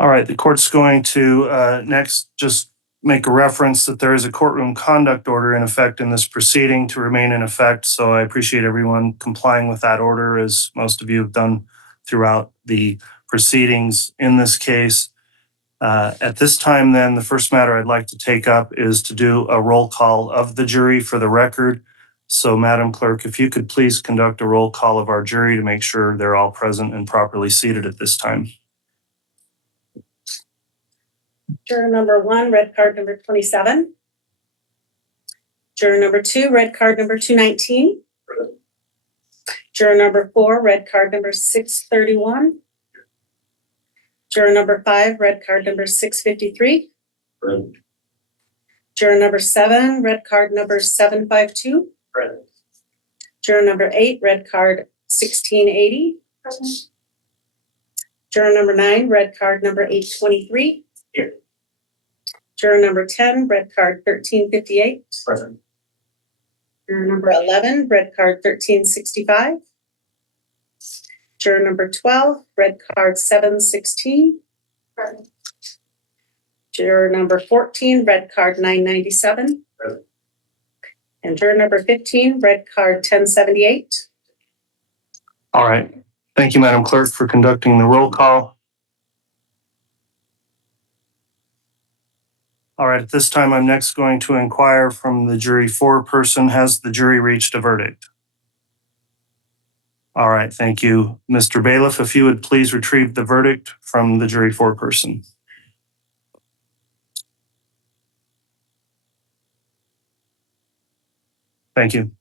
All right, the court's going to next just make a reference that there is a courtroom conduct order in effect in this proceeding to remain in effect. So I appreciate everyone complying with that order, as most of you have done throughout the proceedings in this case. At this time, then, the first matter I'd like to take up is to do a roll call of the jury for the record. So, Madam Clerk, if you could please conduct a roll call of our jury to make sure they're all present and properly seated at this time. Juror number 1, red card number 27. Juror number 2, red card number 219. Juror number 4, red card number 631. Juror number 5, red card number 653. Present. Juror number 7, red card number 752. Present. Juror number 8, red card 1680. Present. Juror number 9, red card number 823. Here. Juror number 10, red card 1358. Present. Juror number 11, red card 1365. Juror number 12, red card 716. Present. Juror number 14, red card 997. Present. And juror number 15, red card 1078. All right. Thank you, Madam Clerk, for conducting the roll call. All right, at this time, I'm next going to inquire from the jury foreperson, has the jury reached a verdict? All right, thank you. Mr. Bailiff, if you would please retrieve the verdict from the jury foreperson. Thank you.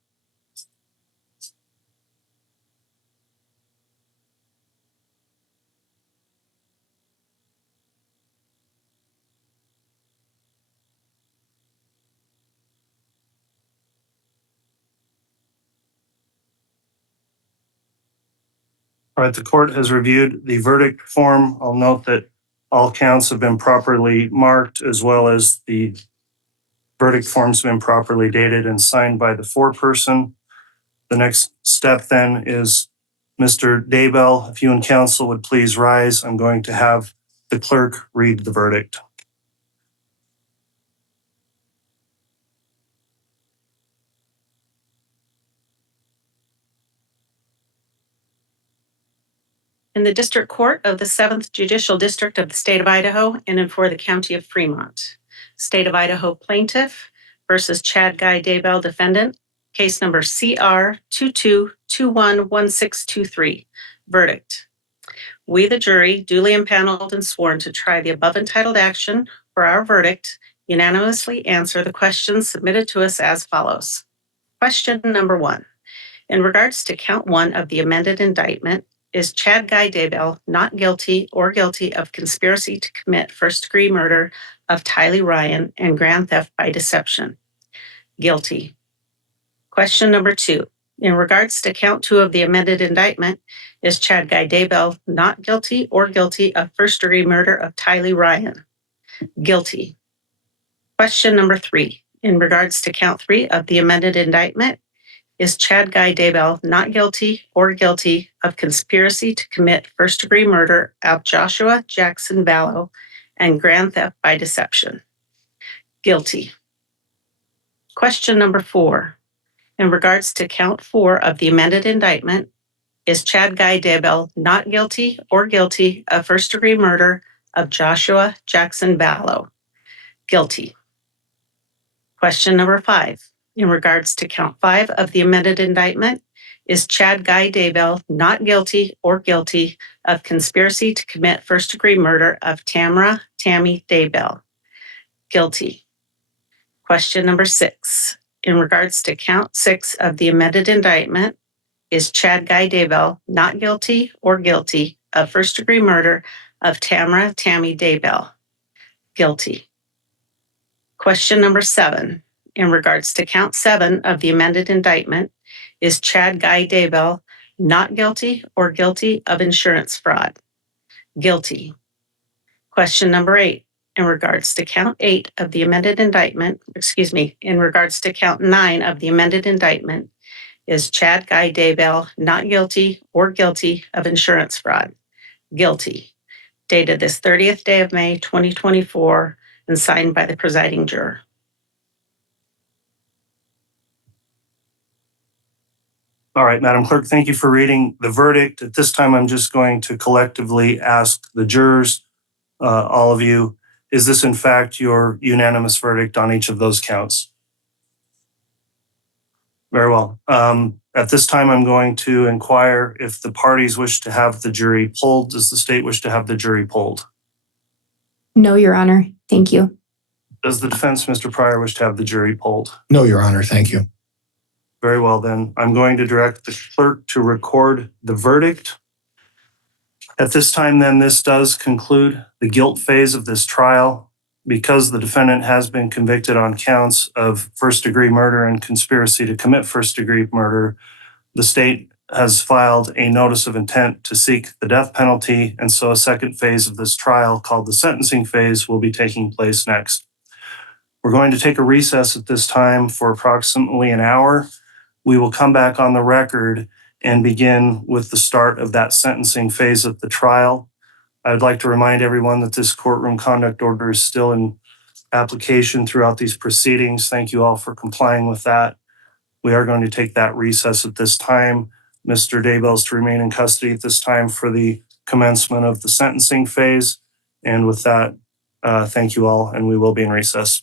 All right, the court has reviewed the verdict form. I'll note that all counts have been properly marked, as well as the verdict form's been properly dated and signed by the foreperson. The next step then is Mr. Daybell, if you and counsel would please rise, I'm going to have the clerk read the verdict. In the District Court of the 7th Judicial District of the State of Idaho and for the County of Fremont, State of Idaho Plaintiff versus Chad Guy Daybell Defendant, case number CR 22211623. Verdict. We, the jury, duly impaneled and sworn to try the above entitled action for our verdict, unanimously answer the questions submitted to us as follows. Question number 1. In regards to count 1 of the amended indictment, is Chad Guy Daybell not guilty or guilty of conspiracy to commit first-degree murder of Tylee Ryan and grand theft by deception? Guilty. Question number 2. In regards to count 2 of the amended indictment, is Chad Guy Daybell not guilty or guilty of first-degree murder of Tylee Ryan? Guilty. Question number 3. In regards to count 3 of the amended indictment, is Chad Guy Daybell not guilty or guilty of conspiracy to commit first-degree murder of Joshua Jackson Vallow and grand theft by deception? Guilty. Question number 4. In regards to count 4 of the amended indictment, is Chad Guy Daybell not guilty or guilty of first-degree murder of Joshua Jackson Vallow? Guilty. Question number 5. In regards to count 5 of the amended indictment, is Chad Guy Daybell not guilty or guilty of conspiracy to commit first-degree murder of Tammy Daybell? Guilty. Question number 6. In regards to count 6 of the amended indictment, is Chad Guy Daybell not guilty or guilty of first-degree murder of Tammy Daybell? Guilty. Question number 7. In regards to count 7 of the amended indictment, is Chad Guy Daybell not guilty or guilty of insurance fraud? Guilty. Question number 8. In regards to count 8 of the amended indictment, in regards to count 9 of the amended indictment, is Chad Guy Daybell not guilty or guilty of insurance fraud? Guilty. dated this 30th day of May, 2024, and signed by the presiding juror. All right, Madam Clerk, thank you for reading the verdict. At this time, I'm just going to collectively ask the jurors, all of you, is this in fact your unanimous verdict on each of those counts? Very well. At this time, I'm going to inquire if the parties wish to have the jury polled. Does the state wish to have the jury polled? No, Your Honor. Thank you. Does the defense, Mr. Pryor, wish to have the jury polled? No, Your Honor. Thank you. Very well, then. I'm going to direct the clerk to record the verdict. At this time, then, this does conclude the guilt phase of this trial. Because the defendant has been convicted on counts of first-degree murder and conspiracy to commit first-degree murder, the state has filed a notice of intent to seek the death penalty, and so a second phase of this trial, called the sentencing phase, will be taking place next. We're going to take a recess at this time for approximately an hour. We will come back on the record and begin with the start of that sentencing phase of the trial. I would like to remind everyone that this courtroom conduct order is still in application throughout these proceedings. Thank you all for complying with that. We are going to take that recess at this time. Mr. Daybell is to remain in custody at this time for the commencement of the sentencing phase. And with that, thank you all, and we will be in recess.